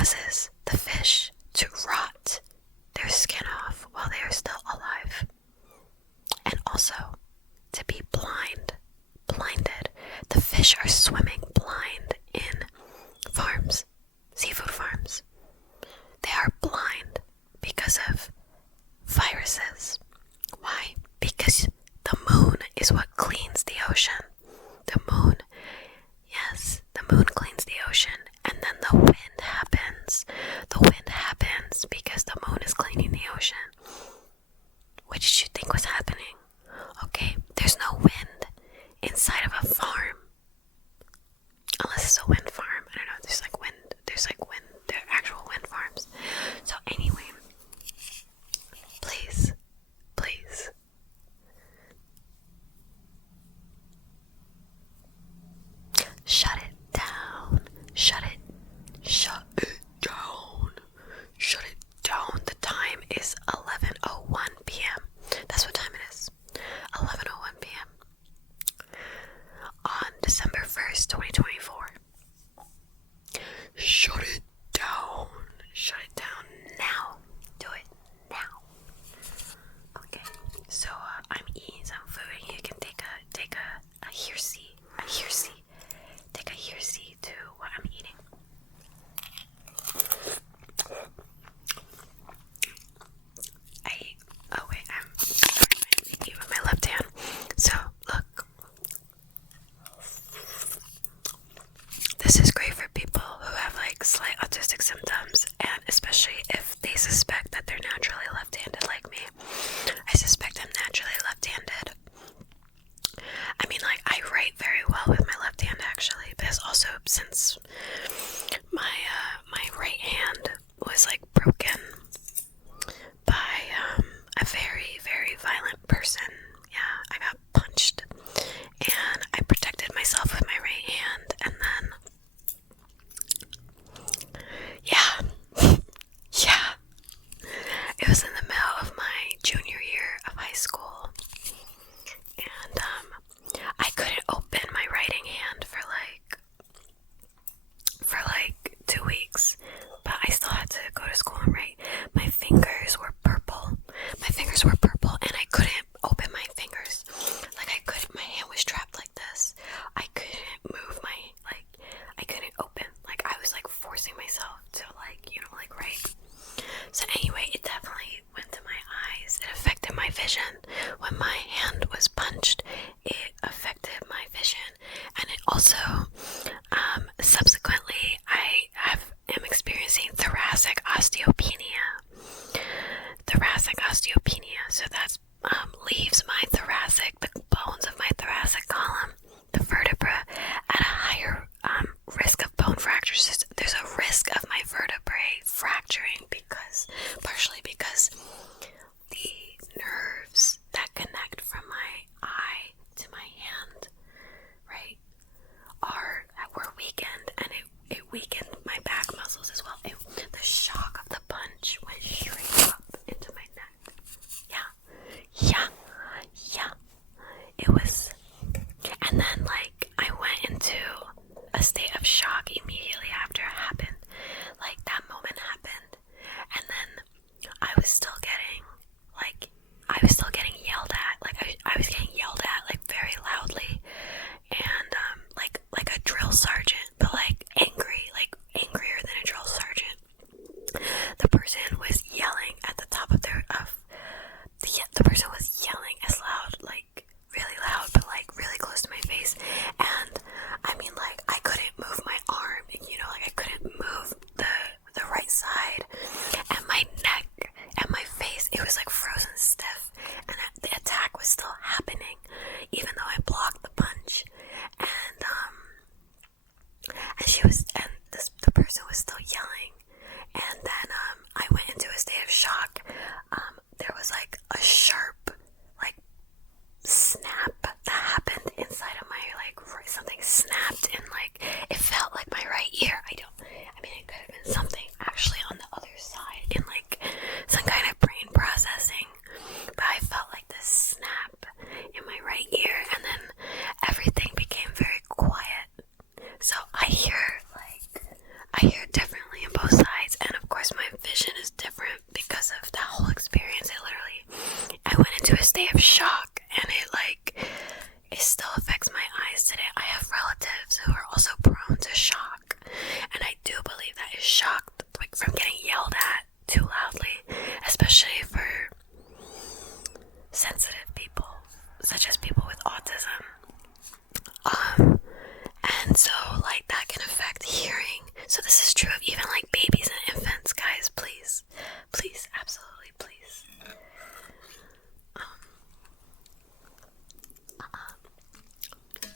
causes the fish to rot their skin off while they are still alive. And also to be blinded. The fish are swimming blind in farms, seafood farms. They are blind because of viruses. Why? Because the moon is what cleans the ocean. The moon, yes, the moon cleans the ocean, and then the wind happens. The wind happens because the moon is cleaning the ocean. What did you think was happening? Okay, there's no wind inside of a farm. Unless it's a wind farm. I don't know, there's wind, there are actual wind farms. So anyway, please, shut it down. The time is 11:01 p.m. That's what time it is. 11:01 p.m. on December 1st, 2024. Shut it down now. Do it now. Okay, so I'm eating some food, and you can take a hearsay. Take a hearsay to what I'm eating. I'm eating with my left hand. So look, this is great for people who have like slight autistic symptoms, and especially if they suspect that they're naturally left-handed like me. I suspect I'm naturally left-handed. I mean, like, I write very well with my left hand actually, but it's also since my right hand was like broken by a very, very violent person. Yeah, I got punched, and I protected myself with my right hand, and then yeah, it was in the middle of my junior year of high school, and I couldn't open my writing hand for like 2 weeks, but I still had to go to school and write. My fingers were purple, and I couldn't open my fingers. My hand was trapped like this. I couldn't move I couldn't open. Like, I was like forcing myself to write. So anyway, it definitely went to my eyes. It affected my vision. When my hand was punched, it affected my vision, and it also subsequently I am experiencing thoracic osteopenia. So that leaves the bones of my thoracic column, the vertebra, at a higher risk of bone fractures. There's a risk of my vertebrae fracturing partially because the nerves that connect from my eye to my hand, right, are hear differently in both sides, and of course my vision is different because of that whole experience. I went into a state of shock, and it still affects my eyes today. I have relatives who are also prone to shock, and I do believe that is shock, like from getting yelled at too loudly, especially for sensitive people, such as people with autism. And so like that can affect hearing. So this is true of even like babies and infants, guys. Please, absolutely, please.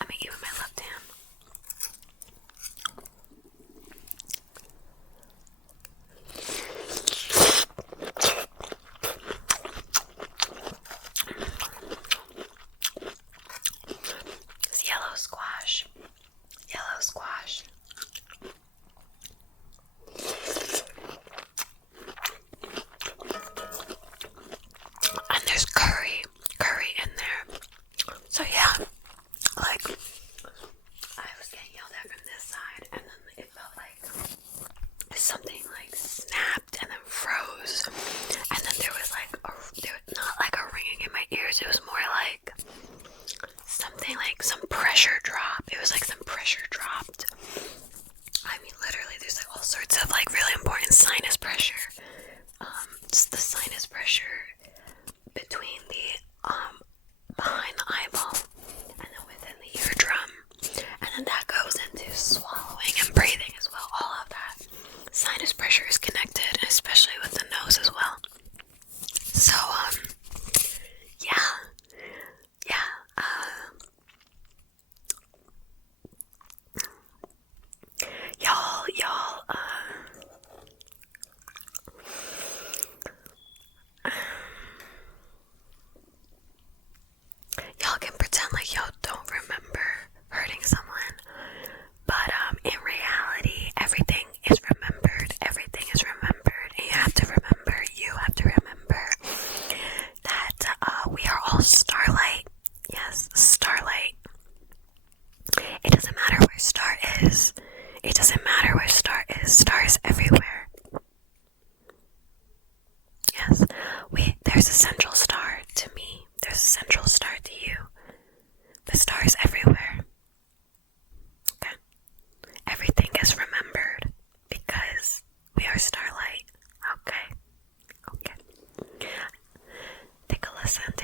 I'm gonna give it my left hand. It's yellow squash. And there's curry in there. So yeah, like I was getting yelled at from this side, and then it felt like something like snapped and then froze, and then there was not like a ringing in my ears. It was more like something like some pressure drop. It was like some pressure dropped. I mean, literally, there's like all sorts of like really important sinus pressure. Just the sinus pressure between the behind the eyeball and then within the eardrum, and then that goes into swallowing and breathing as well. All of that sinus pressure is connected, especially with the nose as well. So y'all can pretend like y'all don't remember hurting someone, but in reality, everything is remembered. Everything is remembered, and you have to remember that we are all starlight. Yes, starlight. It doesn't matter where star is. Star is everywhere. Yes, there's a central star to me. There's a central star to you. The star is everywhere. Okay. Everything is remembered because we are starlight. Okay. Take a listen.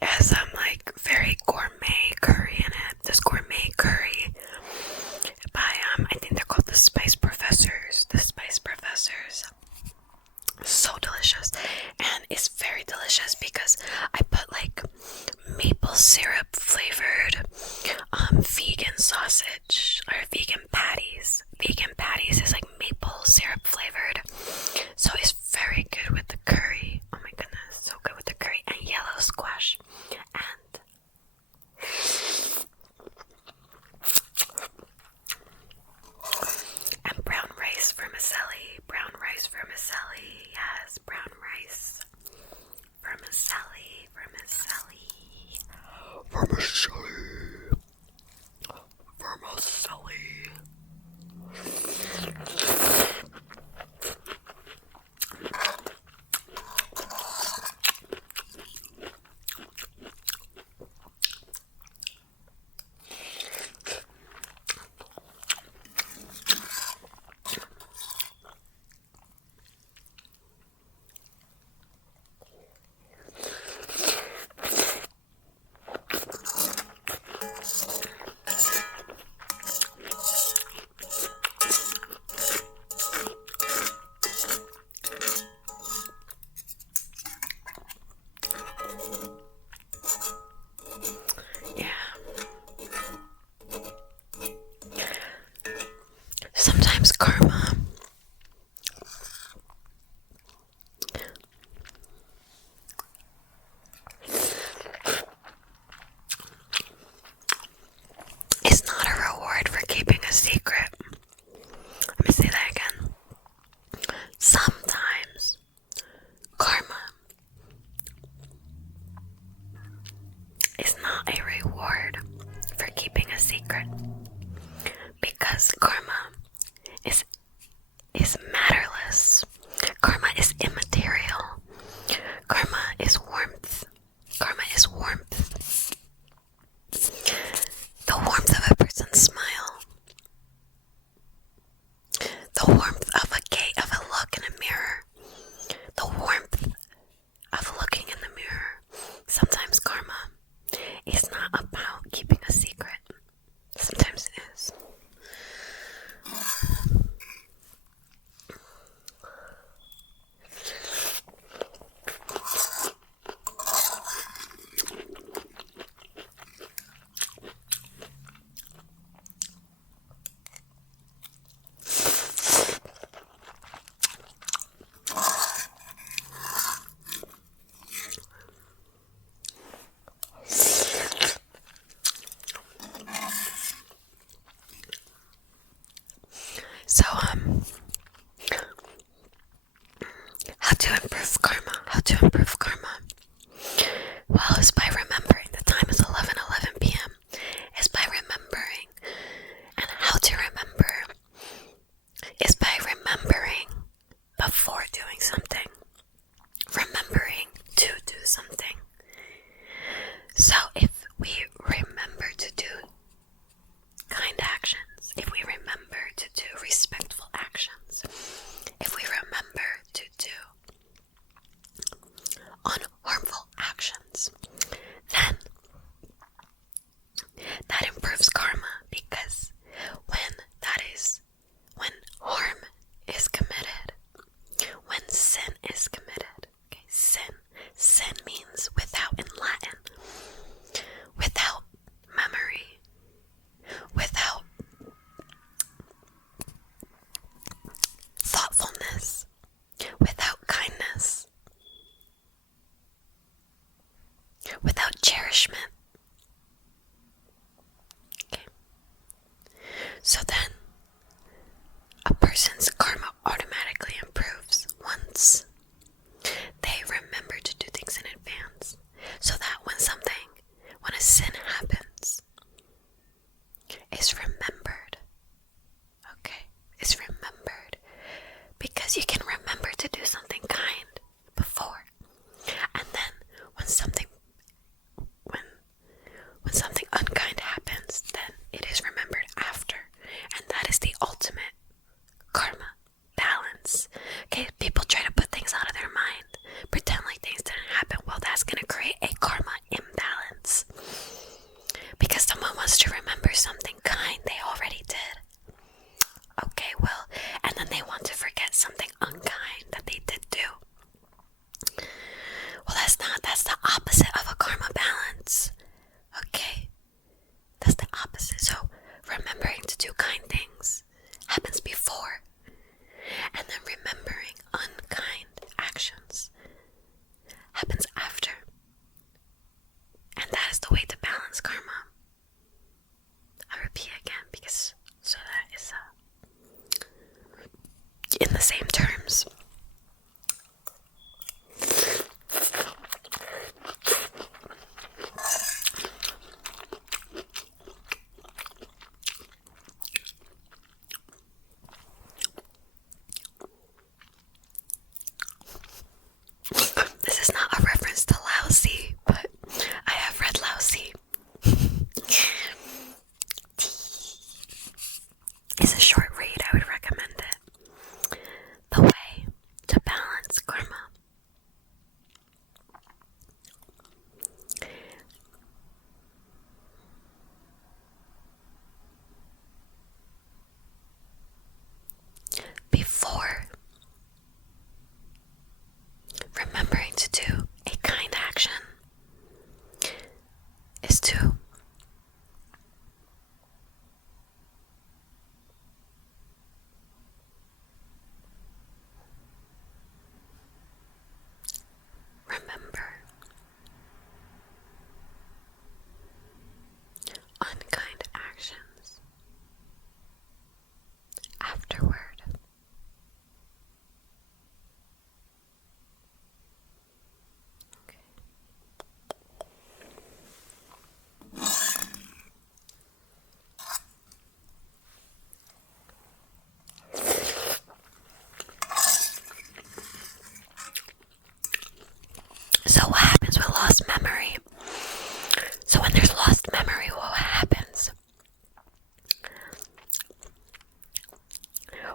It has some like very gourmet curry in it. This gourmet curry because karma is matterless. Karma is immaterial. Karma is warmth. Karma is warmth. The warmth of a person's smile. The warmth of a look in a mirror. The warmth of looking in the mirror. Sometimes karma is not about keeping a secret. Sometimes it is. So, how to improve karma? How to improve karma? Well, it's by remembering. The time is 11:11 p.m. It's by remembering. And how to remember is by remembering before doing something. Remembering to do something. So if we remember to do kind actions, if we remember to do respectful actions, if we remember to do unharmful actions, then that improves karma, because when harm is committed, when sin is committed, okay, sin means without in Latin, without memory, without thoughtfulness, without kindness, without cherishment. Okay. So then, a person's karma automatically improves once they remember to do things in advance, so that when a sin happens, is remembered. Okay, is remembered, because you can remember to do something kind before, and then when something unkind happens, then it is remembered after, and that is the ultimate karma balance. Okay, people try to put things out of their mind, pretend like things didn't happen. Well, that's going to create a karma imbalance, because someone wants to remember something kind they already did. Okay, well, and then they want to forget something unkind that they did do. Well, that's the opposite of a karma balance. Okay, that's the opposite. So remembering to do kind things happens before, and then remembering unkind actions happens after. And that is the way to balance karma. I repeat again, because so that is in the same terms. This is not a reference to Lao Tzu, but I have read Lao Tzu. It's a short read, I would recommend it. The way to balance karma. Before remembering to do a kind action is to remember unkind actions afterward. lost memory. So when there's lost memory, what happens?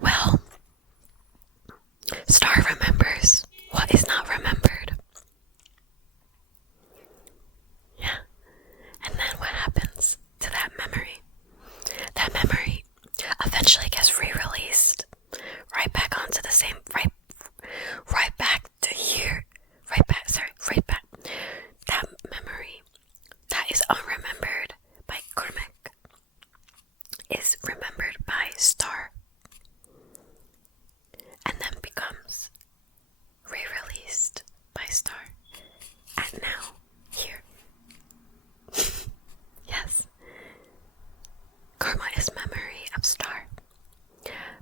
Well, Star remembers what is not remembered. Yeah. And then what happens to that memory? That memory eventually gets re-released right back onto the same, right back to here. Right back. That memory that is unremembered by Karmic is remembered by Star and then becomes re-released by Star at now, here. Yes. Karma is memory of Star,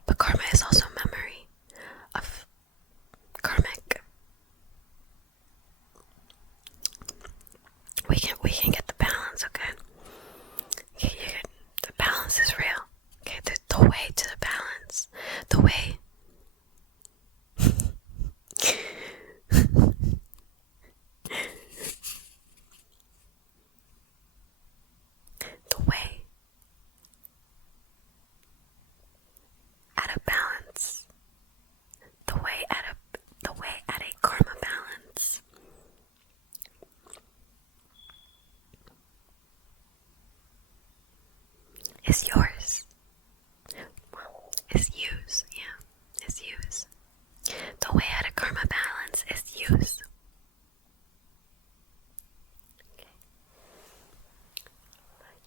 but karma is also memory of Karmic. We can get the balance, okay? The balance is real. Okay, the way to the balance. The way the way at a balance. The way at a karma balance is yours. Is use, yeah. Is use. The way at a karma balance is use. Okay.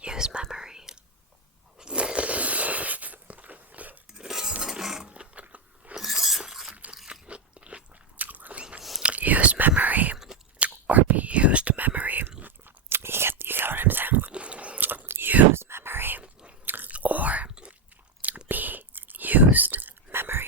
Use memory. Use memory or be used memory. You get what I'm saying? Use memory or be used memory.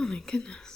Oh my goodness.